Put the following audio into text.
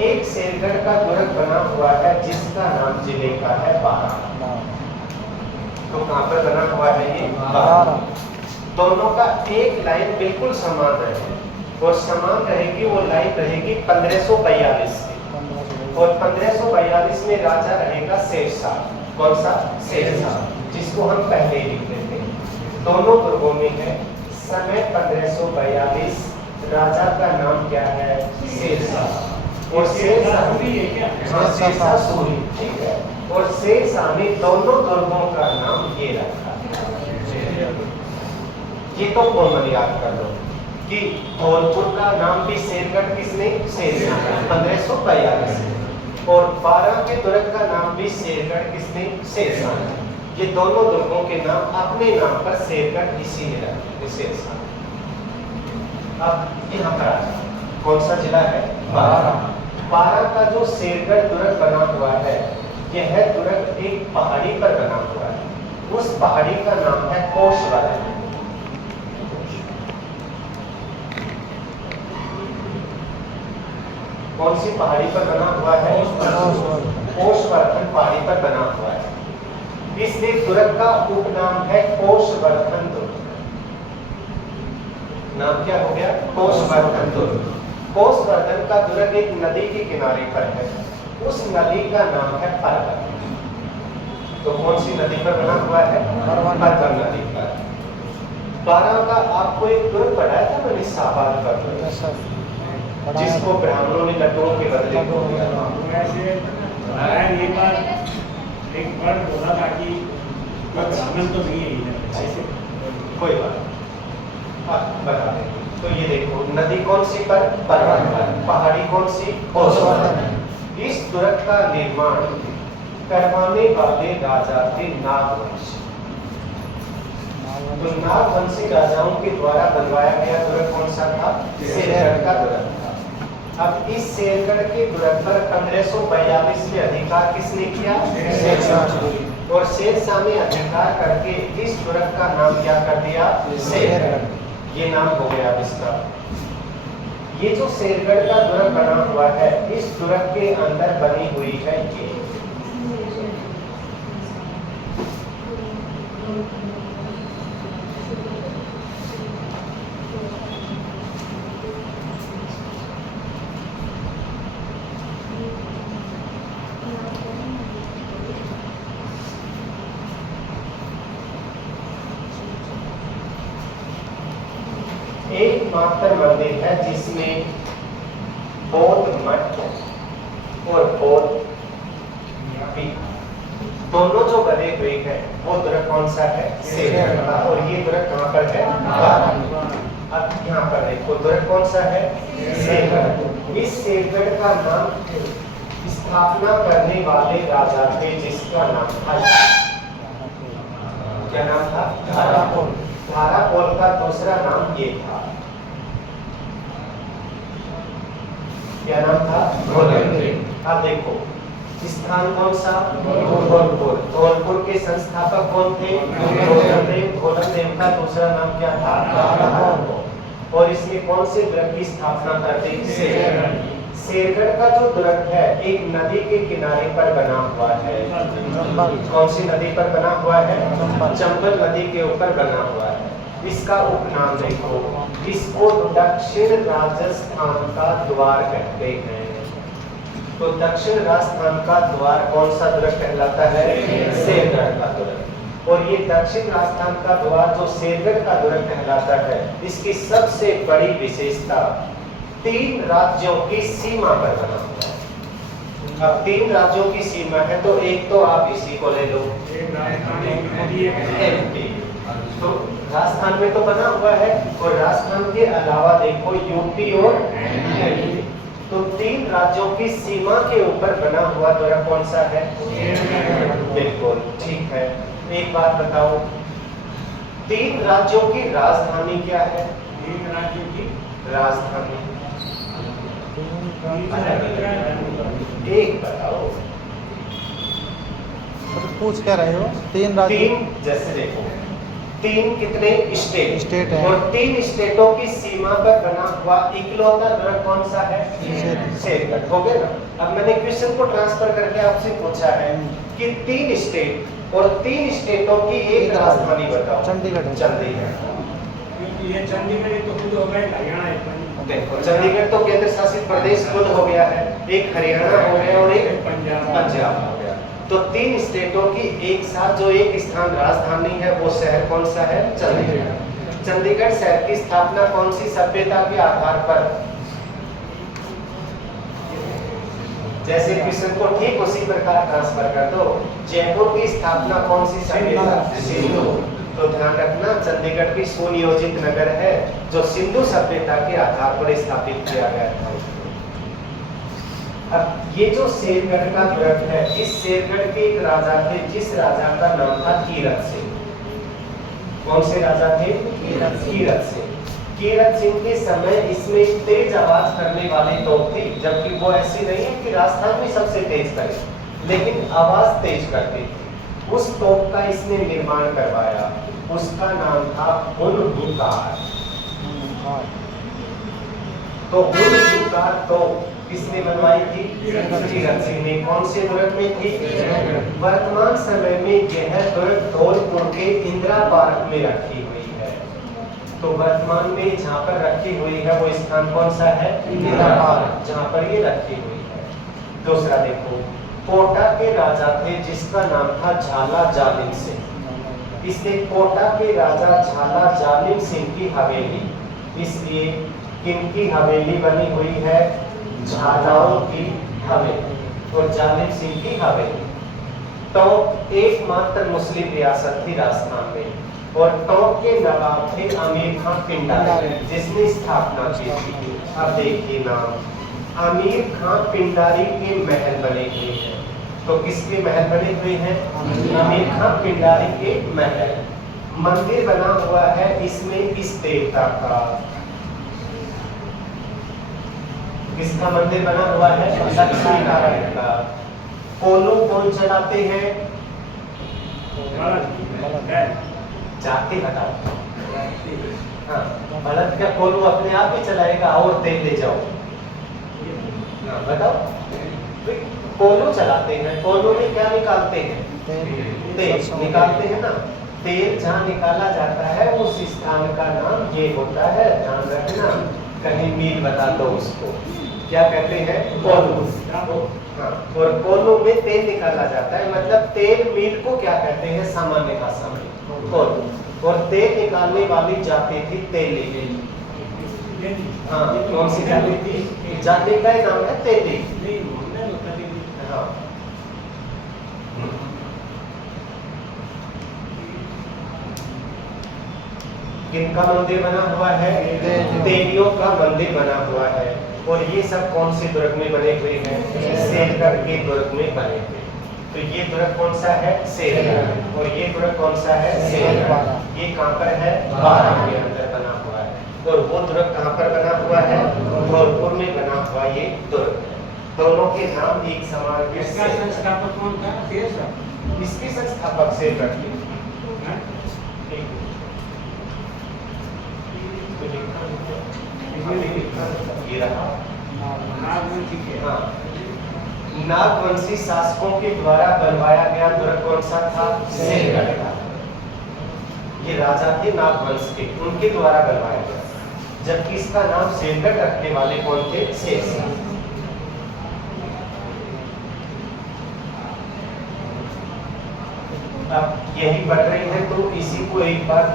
एक शेरगढ़ का दुर्ग बना हुआ है जिसका नाम जिले का है बारा। तो कहाँ पर बना हुआ है ये? बारा। दोनों का एक लाइन बिल्कुल समान रहेगी और समान रहेगी, वो लाइन रहेगी 1542 की। और 1542 में राजा रहेगा शेरशाह। कौन सा? शेरशाह, जिसको हम पहले ही लिख लेते हैं। दोनों दुर्गों में है समय 1542। राजा का नाम क्या है? शेरशाह। और शेरशाह भी है क्या? हाँ, शेरशाह सूरी, ठीक है। और शेरशाह ने दोनों दुर्गों का नाम ये रखा। ये तो कॉमन याद कर लो कि धौलपुर का नाम भी शेरगढ़ किसने? शेरशाह ने 1542। और बारा के दुर्ग का नाम भी शेरगढ़ किसने? शेरशाह ने। ये दोनों दुर्गों के नाम अपने नाम पर शेरगढ़ इसी ने रखे, शेरशाह। अब यहाँ पर आ जाओ, कौन सा जिला है? बारा। बारा का जो शेरगढ़ दुर्ग बना हुआ है, यह दुर्ग एक पहाड़ी पर बना हुआ है। उस पहाड़ी का नाम है कोशवर्धन। कौन सी पहाड़ी पर बना हुआ है? कोशवर्धन पहाड़ी पर बना हुआ है। इसलिए दुर्ग का उपनाम है कोशवर्धन दुर्ग। नाम क्या हो गया? कोशवर्धन दुर्ग। कोशवर्धन का दुर्ग एक नदी के किनारे पर है। उस नदी का नाम है परवन। तो कौन सी नदी पर बना हुआ है? परवन नदी पर। बारा का आपको एक दुर्ग पढ़ाया था मैंने, शाहबाद का दुर्ग, जिसको ब्राह्मणों ने लड्डुओं के बदले को दिया था। एक बार बोला था कि ब्राह्मण तो नहीं है इधर, कोई बात बता दें। तो ये देखो, नदी कौन सी पर? परवन पर। पहाड़ी कौन सी? कोशवर्धन। इस दुर्ग का निर्माण करवाने वाले राजा थे नागवंशी। तो नागवंशी राजाओं के द्वारा बनवाया गया दुर्ग कौन सा था? शेरगढ़ का दुर्ग था। अब इस शेरगढ़ के दुर्ग पर 1542 में अधिकार किसने किया? शेरशाह। और शेरशाह ने अधिकार करके इस दुर्ग का नाम क्या कर दिया? शेरगढ़। ये नाम हो गया इसका। ये जो शेरगढ़ का दुर्ग बना हुआ है, इस दुर्ग के अंदर बनी हुई है ये एकमात्र मंदिर है जिसमें बौद्ध मठ और बौद्ध दोनों जो बने हुए हैं, वो दुर्ग कौन सा है? शेरगढ़ का। और ये दुर्ग कहाँ पर है? बारा। अब यहाँ पर देखो, दुर्ग कौन सा है? शेरगढ़। इस शेरगढ़ का नाम स्थापना करने वाले राजा थे, जिसका नाम था, क्या नाम था? धारापुर। धारापुर का दूसरा नाम ये था, क्या नाम था? धौलपुर। अब देखो, स्थान कौन सा? धौलपुर। धौलपुर के संस्थापक कौन थे? धौलदेव। धौलदेव का दूसरा नाम क्या था? धारापुर। और इसमें कौन से दुर्ग की स्थापना करते? शेरगढ़। शेरगढ़ का जो दुर्ग है, एक नदी के किनारे पर बना हुआ है। कौन सी नदी पर बना हुआ है? चंबल नदी के ऊपर बना हुआ है। इसका उपनाम देखो, इसको दक्षिण राजस्थान का द्वार कहते हैं। तो दक्षिण राजस्थान का द्वार कौन सा दुर्ग कहलाता है? शेरगढ़ का दुर्ग। और ये दक्षिण राजस्थान का द्वार जो शेरगढ़ का दुर्ग कहलाता है, इसकी सबसे बड़ी विशेषता 3 राज्यों की सीमा पर बना हुआ है। अब 3 राज्यों की सीमा है, तो एक तो आप इसी को ले लो, एमपी। तो राजस्थान में तो बना हुआ है, और राजस्थान के अलावा देखो यूपी और एमपी। तो 3 राज्यों की सीमा के ऊपर बना हुआ दुर्ग कौन सा है? बिल्कुल ठीक है। एक बात बताओ, 3 राज्यों की राजधानी क्या है? 3 राज्यों की राजधानी एक बताओ। पूछ क्या रहे हो? 3 राज्य। 3 जैसे देखो, तीन कितने स्टेट स्टेट है। और तीन स्टेटों की सीमा पर बना हुआ इकलौता दुर्ग कौन सा है? शेरगढ़। हो गया ना। अब मैंने क्वेश्चन को ट्रांसफर करके आपसे पूछा है कि तीन स्टेट और तीन स्टेटों की एक राजधानी बताओ। चंडीगढ़। चंडीगढ़। क्योंकि ये चंडीगढ़ तो खुद हो गए, हरियाणा है देखो चंडीगढ़ तो केंद्र शासित प्रदेश खुद हो गया है, एक हरियाणा हो गया और एक पंजाब हो गया। तो तीन स्टेटों की एक साथ जो एक स्थान राजधानी है वो शहर कौन सा है? चंडीगढ़। चंडीगढ़ शहर की स्थापना कौन सी सभ्यता के आधार पर? जैसे क्वेश्चन को ठीक उसी प्रकार ट्रांसफर कर दो। जयपुर की स्थापना कौन सी सभ्यता? सिंधु। तो ध्यान रखना चंडीगढ़ भी सुनियोजित नगर है जो सिंधु सभ्यता के आधार पर स्थापित किया गया था। अब ये जो शेरगढ़ का दुर्ग है, इस शेरगढ़ के एक राजा थे जिस राजा का नाम था कीरत सिंह। कौन से राजा थे? कीरत सिंह। कीरत सिंह के समय इसमें तेज आवाज करने वाली तोप थी, जबकि वो ऐसी नहीं है कि राजस्थान में सबसे तेज करे, लेकिन आवाज तेज करती थी। उस तोप का इसने निर्माण करवाया, उसका नाम था हुनहुकार। तो हुनहुकार तो किसने बनवाई थी? कीरत सिंह ने। कौन से दुर्ग में थी? वर्तमान समय में यह दुर्ग धौलपुर के इंदिरा पार्क में रखी हुई है। तो वर्तमान में जहाँ पर रखी हुई है वो स्थान कौन सा है? इंदिरा पार्क, जहाँ पर ये रखी हुई है। दूसरा देखो, कोटा के राजा थे जिसका नाम था झाला जालिम सिंह। इसलिए कोटा के राजा झाला जालिम सिंह की हवेली, इसलिए किनकी हवेली बनी हुई है? झालाओं की हवेली और जालिम सिंह की हवेली। तो एकमात्र मुस्लिम रियासत थी राजस्थान में और टोंक के नवाब थे अमीर खां पिंडारी जिसने स्थापना की थी। अब देखिए नाम, अमीर खां पिंडारी के महल बने हुए हैं। तो किसके महल बने हुए हैं? अमीर खां पिंडारी के महल। मंदिर बना हुआ है इसमें इस देवता का। किसका मंदिर बना हुआ है? लक्ष्मी नारायण का। कोलू कौन चलाते हैं? जाते हटाओ। हाँ, बलद का कोलू अपने आप ही चलाएगा और तेल ले जाओ। हाँ, बताओ। कोलू चलाते हैं, कोलू में क्या निकालते हैं? तेल निकालते हैं ना। तेल जहाँ निकाला जाता है उस स्थान का नाम ये होता है, ध्यान रखना। कहीं मील बता दो उसको, क्या कहते हैं? कोलू। हाँ, और कोलू में तेल निकाला जाता है, मतलब तेल मील को क्या कहते हैं सामान्य भाषा में? कोलू। और तेल निकालने वाली जाति थी तेली। हाँ, कौन सी जाति थी? जाति का ही नाम है तेली। हाँ, किनका मंदिर बना हुआ है? तेलियों का मंदिर बना हुआ है। और ये सब कौन से दुर्ग में बने हुए हैं? शेरगढ़ के दुर्ग में बने हुए। तो ये दुर्ग कौन सा है? शेरगढ़। और ये दुर्ग कौन सा है? शेरगढ़। ये कहाँ पर है? बारां के अंदर बना हुआ है। और वो दुर्ग कहाँ पर बना हुआ है? धौलपुर में बना हुआ ये दुर्ग है। दोनों के नाम एक समान। इसका संस्थापक कौन था? इसके संस्थापक शेरगढ़ के। ये रहा नागवंशी शासकों के द्वारा बनवाया गया दुर्ग कौन सा था? शेरगढ़ का। ये राजा थे नागवंश के, उनके द्वारा बनवाया गया, जबकि इसका नाम शेरगढ़ रखने वाले कौन थे? शेरशाह। अब यही बढ़ रही है तो इसी को एक बार